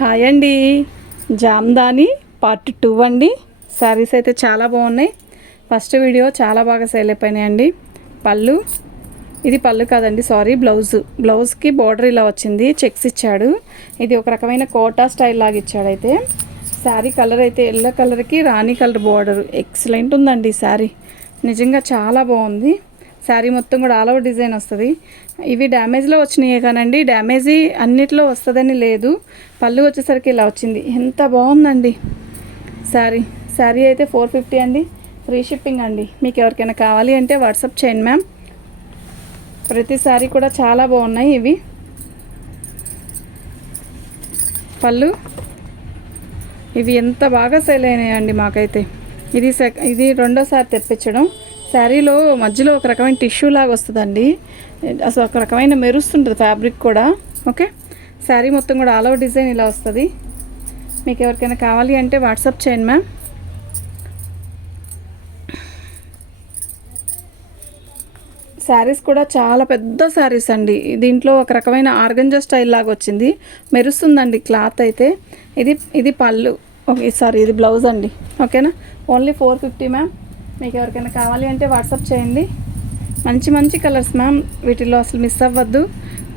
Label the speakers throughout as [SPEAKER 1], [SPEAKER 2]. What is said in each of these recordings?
[SPEAKER 1] Hi అండి. Jamdani part two అండి. శారీస్ అయితే చాలా బాగున్నాయి. ఫస్ట్ వీడియో చాలా బాగా సేల్ అయిపోయినాయండి పళ్ళు. ఇది పళ్ళు కాదండి సారీ బ్లౌజ్ బ్లౌజ్కి బార్డర్ ఇలా వచ్చింది చెక్స్ ఇచ్చాడు. ఇది ఒక రకమైన కోటా స్టైల్ లాగా ఇచ్చాడు అయితే. శారీ కలర్ అయితే ఎల్లో కలర్కి రాణి కలర్ బార్డర్ ఎక్సలెంట్ ఉందండి ఈ శారీ. నిజంగా చాలా బాగుంది. శారీ మొత్తం కూడా ఆల్ ఓవర్ డిజైన్ వస్తుంది. ఇవి డ్యామేజ్లో వచ్చినాయే కానండి. డ్యామేజీ అన్నిట్లో వస్తుందని లేదు. పళ్ళు వచ్చేసరికి ఇలా వచ్చింది. ఎంత బాగుందండి శారీ. శారీ అయితే ఫోర్ ఫిఫ్టీ అండి. ఫ్రీ షిప్పింగ్ అండి. మీకు ఎవరికైనా కావాలి అంటే వాట్సాప్ చేయండి మ్యామ్. ప్రతి శారీ కూడా చాలా బాగున్నాయి ఇవి. పళ్ళు ఇవి ఎంత బాగా సేల్ అయినాయండి మాకైతే. ఇది సెక ఇది రెండోసారి తెప్పించడం. శారీలో మధ్యలో ఒక రకమైన టిష్యూ లాగా వస్తుందండి. అసలు ఒక రకమైన మెరుస్తుంటుంది ఫ్యాబ్రిక్ కూడా. ఓకే? శారీ మొత్తం కూడా ఆల్ ఓవర్ డిజైన్ ఇలా వస్తుంది. మీకు ఎవరికైనా కావాలి అంటే వాట్సాప్ చేయండి మ్యామ్. శారీస్ కూడా చాలా పెద్ద శారీస్ అండి. దీంట్లో ఒక రకమైన ఆర్గంజా స్టైల్ లాగా వచ్చింది. మెరుస్తుందండి క్లాత్ అయితే. ఇది ఇది పళ్ళు. ఓకే సారీ ఇది బ్లౌజ్ అండి. ఓకేనా? Only four fifty ma'am. మీకు ఎవరికైనా కావాలి అంటే వాట్సాప్ చేయండి. మంచి మంచి కలర్స్ మ్యామ్. వీటిలో అసలు మిస్ అవ్వద్దు.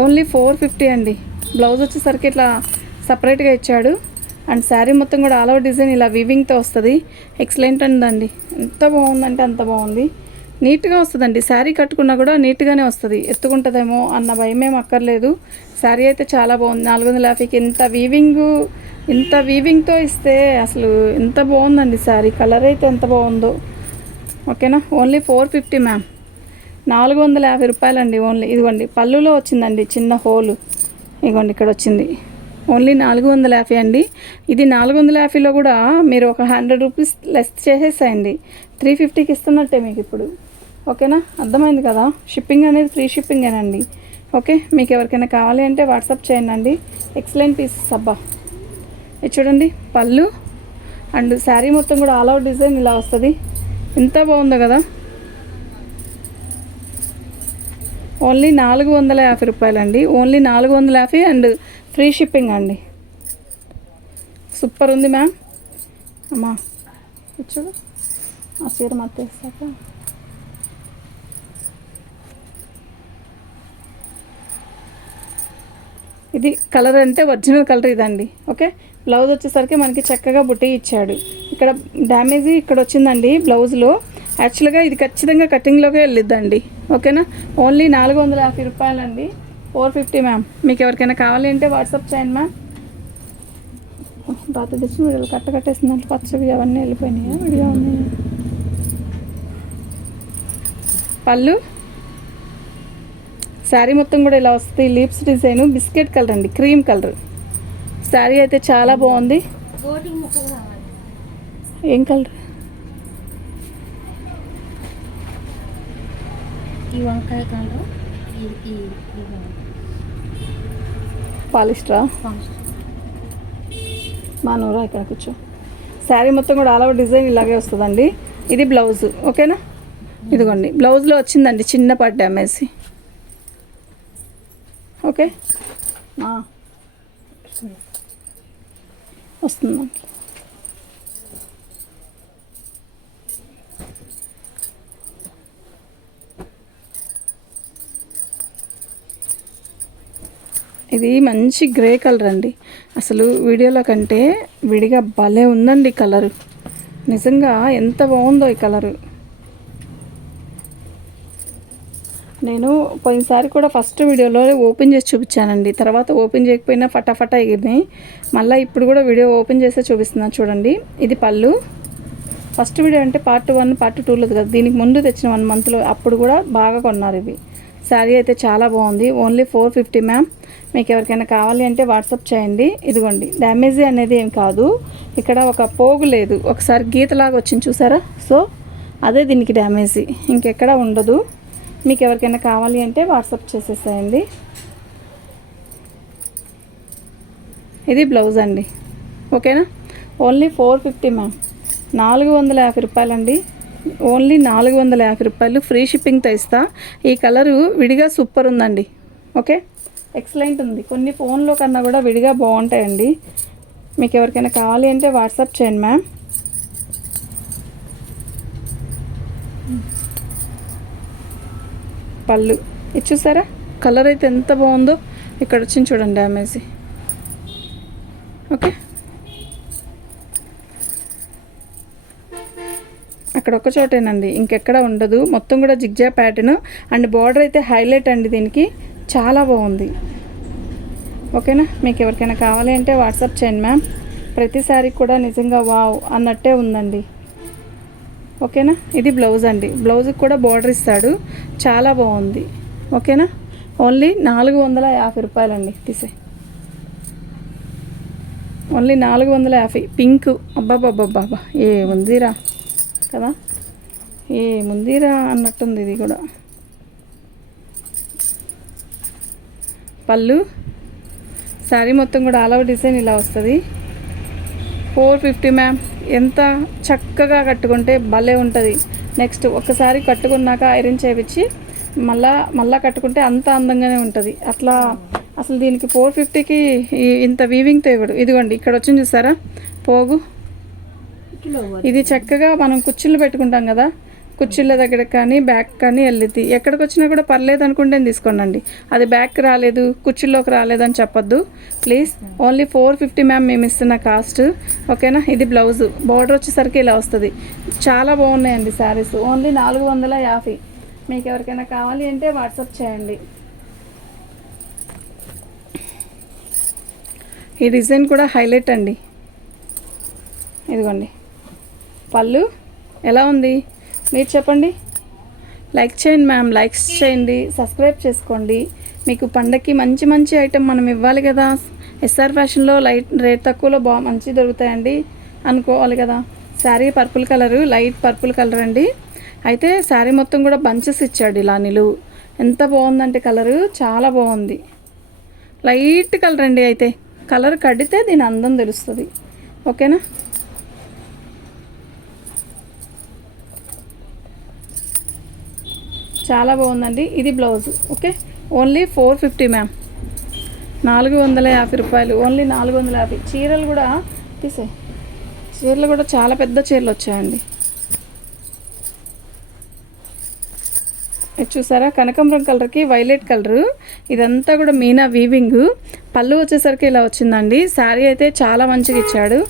[SPEAKER 1] ఓన్లీ ఫోర్ ఫిఫ్టీ అండి. బ్లౌజ్ వచ్చేసరికి ఇట్లా సపరేట్గా ఇచ్చాడు. అండ్ శారీ మొత్తం కూడా ఆల్ ఓవర్ డిజైన్ ఇలా వీవింగ్తో వస్తుంది. ఎక్సలెంట్ అండి ఎంత బాగుందంటే అంత బాగుంది. నీట్గా వస్తుందండి. శారీ కట్టుకున్నా కూడా నీట్గానే వస్తుంది. ఎత్తుకుంటుందేమో అన్న భయమేం అక్కర్లేదు. శారీ అయితే చాలా బాగుంది. నాలుగు వందల యాభైకి ఇంత వీవింగ్ ఇంత వీవింగ్తో ఇస్తే అసలు ఎంత బాగుందండి శారీ కలర్ అయితే ఎంత బాగుందో. ఓకేనా? Only four fifty ma'am. నాలుగు వందల యాభై రూపాయలండి ఓన్లీ. ఇదిగోండి పళ్ళులో వచ్చిందండి చిన్న హోలు. ఇదిగోండి ఇక్కడ వచ్చింది. ఓన్లీ నాలుగు వందల యాభై అండి. ఇది నాలుగు వందల యాభైలో కూడా మీరు ఒక హండ్రెడ్ రూపీస్ లెస్ చేసేసేయండి. త్రీ ఫిఫ్టీకి ఇస్తున్నట్టే మీకు ఇప్పుడు. ఓకేనా? అర్థమైంది కదా? షిప్పింగ్ అనేది ఫ్రీ షిప్పింగేనండి. ఓకే? మీకు ఎవరికైనా కావాలి అంటే వాట్సాప్ చేయండి అండి. ఎక్సలెంట్ పీసెస్ అబ్బా. ఇది చూడండి పళ్ళు అండ్ శారీ మొత్తం కూడా ఆల్ అవుట్ డిజైన్ ఇలా వస్తుంది. ఎంత బాగుందో కదా? ఓన్లీ నాలుగు వందల యాభై రూపాయలండి. ఓన్లీ నాలుగు వందల యాభై అండ్ ఫ్రీ షిప్పింగ్ అండి. సూపర్ ఉంది మ్యామ్ అమ్మా చూడు. ఆ చీర మత్తేసాక ఇది కలర్ అంటే ఒరిజినల్ కలర్ ఇదండి. ఓకే బ్లౌజ్ వచ్చేసరికి మనకి చక్కగా బుట్టి ఇచ్చాడు. ఇక్కడ డ్యామేజ్ ఇక్కడ వచ్చిందండి బ్లౌజ్లో. యాక్చువల్గా ఇది ఖచ్చితంగా కటింగ్లోకే వెళ్ళిద్దండి. ఓకేనా? ఓన్లీ నాలుగు వందల యాభై రూపాయలండి. Four fifty ma'am. మీకు ఎవరికైనా కావాలి అంటే వాట్సాప్ చేయండి మ్యామ్. పాత తెచ్చిన వీడియోలు కట్ట కట్టేసిందంటే పచ్చవి అవన్నీ వెళ్ళిపోయినాయి? విడిగా ఉన్నాయి? పళ్ళు? శారీ మొత్తం కూడా ఇలా వస్తుంది లీప్స్ డిజైన్ బిస్కెట్ కలర్ అండి. Cream colour. శారీ అయితే చాలా బాగుంది. ఏం కలర్?
[SPEAKER 2] ఈ వంకాయ కలర్ ఇది ఈ
[SPEAKER 1] పాలిస్ట్రా? మా నూరా ఇక్కడ కూర్చో. శారీ మొత్తం కూడా ఆల్ ఓవర్ డిజైన్ ఇలాగే వస్తుందండి. ఇది బ్లౌజ్ ఓకేనా? ఇదిగోండి. బ్లౌజ్లో వచ్చిందండి చిన్న డ్యామేజ్ ఓకే? ఆ. వస్తుందండి ఇది మంచి గ్రే కలర్ అండి. అసలు వీడియోలో కంటే విడిగా భలే ఉందండి కలరు. నిజంగా ఎంత బాగుందో ఈ కలరు. నేను పోయినసారి కూడా ఫస్ట్ వీడియోలో ఓపెన్ చేసి చూపించానండి. తర్వాత ఓపెన్ చేయకపోయినా ఫటాఫటా ఎగిరినాయి మళ్ళీ ఇప్పుడు కూడా వీడియో ఓపెన్ చేసే చూపిస్తున్నాను చూడండి. ఇది పళ్ళు. ఫస్ట్ వీడియో అంటే పార్ట్ వన్ పార్ట్ టూలో కదా. దీనికి ముందు తెచ్చిన వన్ మంత్లో అప్పుడు కూడా బాగా కొన్నారు ఇవి. శారీ అయితే చాలా బాగుంది. Only four fifty ma'am. మీకు ఎవరికైనా కావాలి అంటే వాట్సాప్ చేయండి. ఇదిగోండి. డ్యామేజీ అనేది ఏం కాదు. ఇక్కడ ఒక పోగు లేదు. ఒకసారి గీతలాగా వచ్చింది చూసారా? సో అదే దీనికి డ్యామేజీ. ఇంకెక్కడ ఉండదు. మీకు ఎవరికైనా కావాలి అంటే వాట్సాప్ చేసేసేయండి. ఇది బ్లౌజ్ అండి. ఓకేనా? Only four fifty ma'am. నాలుగు వందల యాభై రూపాయలండి. ఓన్లీ నాలుగు వందల యాభై రూపాయలు ఫ్రీ షిప్పింగ్తో ఇస్తా ఈ కలరు విడిగా సూపర్ ఉందండి. ఓకే? ఎక్సలెంట్ ఉంది. కొన్ని ఫోన్లో కన్నా కూడా విడిగా బాగుంటాయండి. మీకు ఎవరికైనా కావాలి అంటే వాట్సాప్ చేయండి మ్యామ్. పళ్ళు. ఇది చూసారా? కలర్ అయితే ఎంత బాగుందో ఇక్కడ వచ్చింది చూడండి డ్యామేజ్ ఓకే అక్కడ ఒక చోటేనండి. ఇంకెక్కడ ఉండదు. మొత్తం కూడా జిగ్జా ప్యాటర్న్ అండ్ బార్డర్ అయితే హైలైట్ అండి దీనికి. చాలా బాగుంది. ఓకేనా మీకు ఎవరికైనా కావాలి అంటే వాట్సాప్ చేయండి మ్యామ్ ప్రతిసారి కూడా నిజంగా వావ్ అన్నట్టే ఉందండి. ఓకేనా? ఇది బ్లౌజ్ అండి. బ్లౌజ్కి కూడా బార్డర్ ఇస్తాడు. చాలా బాగుంది. ఓకేనా? ఓన్లీ నాలుగు వందల యాభై రూపాయలండి. తీసే ఓన్లీ నాలుగు వందల యాభై. పింక్. అబ్బాబ్బాబ్బాబ్బా ఏ ఉందిరా కదా? ఏ ముందిరా అన్నట్టుంది ఇది కూడా. పళ్ళు. శారీ మొత్తం కూడా ఆల్ ఓవర్ డిజైన్ ఇలా వస్తుంది. Four fifty ma'am. ఎంత చక్కగా కట్టుకుంటే భలే ఉంటుంది. నెక్స్ట్ ఒక్కసారి కట్టుకున్నాక ఐరన్ చేపించి మళ్ళా మళ్ళా కట్టుకుంటే అంత అందంగానే ఉంటుంది. అట్లా అసలు దీనికి ఫోర్ ఫిఫ్టీకి ఇంత వీవింగ్తో ఇవ్వడు. ఇదిగోండి ఇక్కడ వచ్చింది చూసారా? పోగు. ఇది చక్కగా మనం కుర్చీలు పెట్టుకుంటాం కదా. కుర్చీల దగ్గర కానీ బ్యాక్ కానీ వెళ్ళిద్ది. ఎక్కడికి వచ్చినా కూడా పర్లేదు అనుకుంటే తీసుకోండి అది బ్యాక్ రాలేదు కుర్చీలోకి రాలేదని చెప్పొద్దు. Please only four fifty ma'am మేము ఇస్తున్న కాస్ట్. ఓకేనా? ఇది బ్లౌజ్. బార్డర్ వచ్చేసరికి ఇలా వస్తుంది. చాలా బాగున్నాయండి శారీస్. ఓన్లీ నాలుగు వందల యాభై. మీకు ఎవరికైనా కావాలి అంటే వాట్సాప్ చేయండి. ఈ డిజైన్ కూడా హైలైట్ అండి. ఇదిగోండి. పళ్ళు ఎలా ఉంది? మీరు చెప్పండి. లైక్ చేయండి మ్యామ్ లైక్స్ చేయండి సబ్స్క్రైబ్ చేసుకోండి. మీకు పండక్కి మంచి మంచి ఐటెం మనం ఇవ్వాలి కదా. ఎస్ఆర్ ఫ్యాషన్లో లైట్ రేట్ తక్కువలో బా మంచి దొరుకుతాయండి అనుకోవాలి కదా. Sari purple colour light purple colour అండి. అయితే శారీ మొత్తం కూడా బంచెస్ ఇచ్చాడు ఇలా నిలువు ఎంత బాగుందంటే కలరు చాలా బాగుంది. లైట్ కలర్ అండి అయితే. కలర్ కడితే దీని అందం తెలుస్తుంది. ఓకేనా చాలా బాగుందండి. ఇది blouse. Okay? Only four fifty ma'am. నాలుగు వందల యాభై రూపాయలు. ఓన్లీ నాలుగు వందల యాభై. చీరలు కూడా తీసే. చీరలు కూడా చాలా పెద్ద చీరలు వచ్చాయండి. చూసారా? కనకాంబరం కలర్కి వైలెట్ కలరు. ఇదంతా కూడా మీనా వీవింగ్. పళ్ళు వచ్చేసరికి ఇలా వచ్చిందండి. శారీ అయితే చాలా మంచిగా ఇచ్చాడు.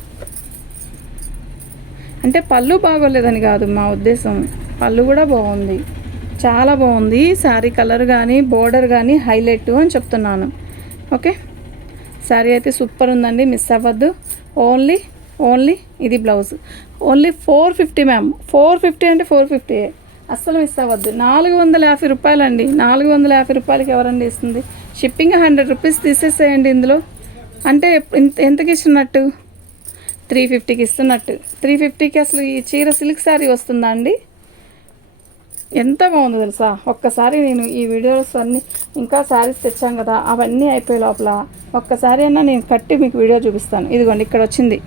[SPEAKER 1] అంటే పళ్ళు బాగోలేదని కాదు మా ఉద్దేశం. పళ్ళు కూడా బాగుంది. చాలా బాగుంది. శారీ కలర్ కానీ బోర్డర్ కానీ హైలైట్ అని చెప్తున్నాను. ఓకే? శారీ అయితే సూపర్ ఉందండి. మిస్ అవ్వద్దు. ఓన్లీ ఓన్లీ ఇది blouse. Only four fifty ma'am four fifty అంటే ఫోర్ ఫిఫ్టీ అస్సలు మిస్ అవ్వద్దు. నాలుగు వందల యాభై రూపాయలండి. నాలుగు వందల యాభై రూపాయలకి ఎవరండి ఇస్తుంది? షిప్పింగ్ హండ్రెడ్ రూపీస్ తీసేసేయండి ఇందులో. అంటే ఇంత ఎంతకి ఇస్తున్నట్టు? త్రీ ఫిఫ్టీకి ఇస్తున్నట్టు. త్రీ ఫిఫ్టీకి అసలు ఈ చీర సిల్క్ శారీ వస్తుందా అండి? ఎంత బాగుందో తెలుసా? ఒక్కసారి నేను ఈ వీడియోస్ అన్నీ ఇంకా శారీస్ తెచ్చాం కదా అవన్నీ అయిపోయే లోపల ఒక్కసారి అయినా నేను కట్టి మీకు వీడియో చూపిస్తాను. ఇదిగోండి ఇక్కడ వచ్చింది.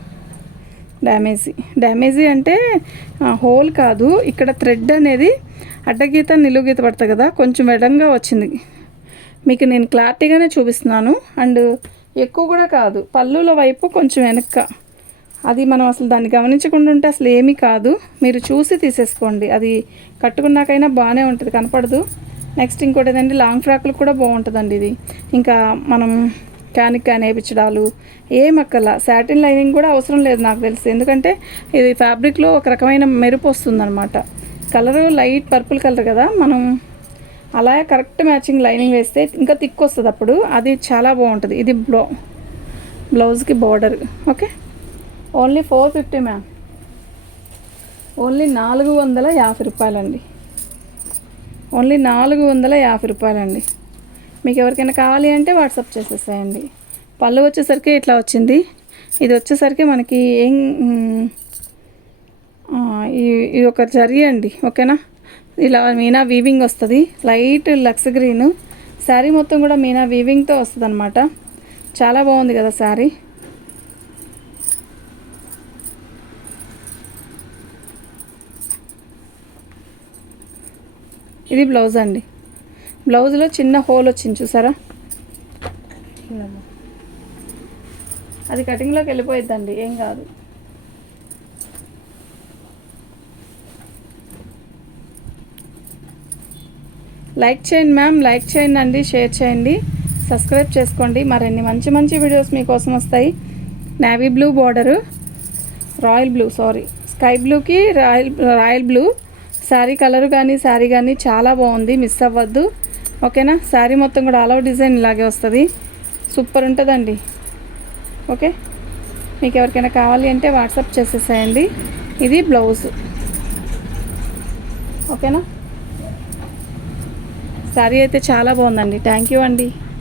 [SPEAKER 1] డ్యామేజీ. డ్యామేజీ అంటే హోల్ కాదు ఇక్కడ థ్రెడ్ అనేది అడ్డగీత నిలువుగీత పడుతుంది కదా కొంచెం వెడంగా వచ్చింది. మీకు నేను క్లారిటీగానే చూపిస్తున్నాను. అండ్ ఎక్కువ కూడా కాదు పళ్ళుల వైపు కొంచెం వెనక్క. అది మనం అసలు దాన్ని గమనించకుండా ఉంటే అసలు ఏమీ కాదు. మీరు చూసి తీసేసుకోండి. అది కట్టుకున్నాకైనా బాగానే ఉంటుంది కనపడదు. నెక్స్ట్ ఇంకోటి ఏంటంటే లాంగ్ ఫ్రాక్లు కూడా బాగుంటుందండి ఇది. ఇంకా మనం క్యానిక్ అనేపించడాలు వేయించడాలు ఏం అక్కర్లా. సాటిన్ లైనింగ్ కూడా అవసరం లేదు నాకు తెలిసి. ఎందుకంటే ఇది ఫ్యాబ్రిక్లో ఒక రకమైన మెరుపు వస్తుందన్నమాట. కలర్ లైట్ పర్పుల్ కలర్ కదా. మనం అలా కరెక్ట్ మ్యాచింగ్ లైనింగ్ వేస్తే ఇంకా థిక్ వస్తుంది అప్పుడు. అది చాలా బాగుంటుంది. ఇది బ్లౌ బ్లౌజ్కి border. Okay? Only four fifty ma'am only నాలుగు వందల యాభై రూపాయలండి. ఓన్లీ నాలుగు వందల యాభై రూపాయలండి. మీకు ఎవరికైనా కావాలి అంటే వాట్సాప్ చేసేసేయండి. పళ్ళు వచ్చేసరికి ఇట్లా వచ్చింది. ఇది వచ్చేసరికి మనకి ఏం ఈ ఇది ఒక జరి అండి ఓకేనా? ఇలా మీనా వీవింగ్ వస్తుంది. లైట్ లక్స్ గ్రీన్. శారీ మొత్తం కూడా మీనా వీవింగ్తో వస్తుంది అనమాట చాలా బాగుంది కదా శారీ. ఇది బ్లౌజ్ అండి. బ్లౌజ్లో చిన్న హోల్ వచ్చింది చూసారా? అది కటింగ్లోకి వెళ్ళిపోయిద్దండి ఏం కాదు. లైక్ చేయండి మ్యామ్ లైక్ చేయండి అండి షేర్ చేయండి సబ్స్క్రైబ్ చేసుకోండి. మరిన్ని మంచి మంచి వీడియోస్ మీకోసం వస్తాయి. Navy blue border royal blue sari sky బ్లూకి royal royal blue sari colour కానీ శారీ కానీ చాలా బాగుంది. మిస్ అవ్వద్దు. ఓకేనా? శారీ మొత్తం కూడా ఆల్ అవుట్ డిజైన్ ఇలాగే వస్తుంది. సూపర్ ఉంటుందండి. ఓకే? మీకు ఎవరికైనా కావాలి అంటే వాట్సాప్ చేసేసేయండి. ఇది బ్లౌజ్. ఓకేనా? శారీ అయితే చాలా బాగుందండి. థ్యాంక్ యూ అండి.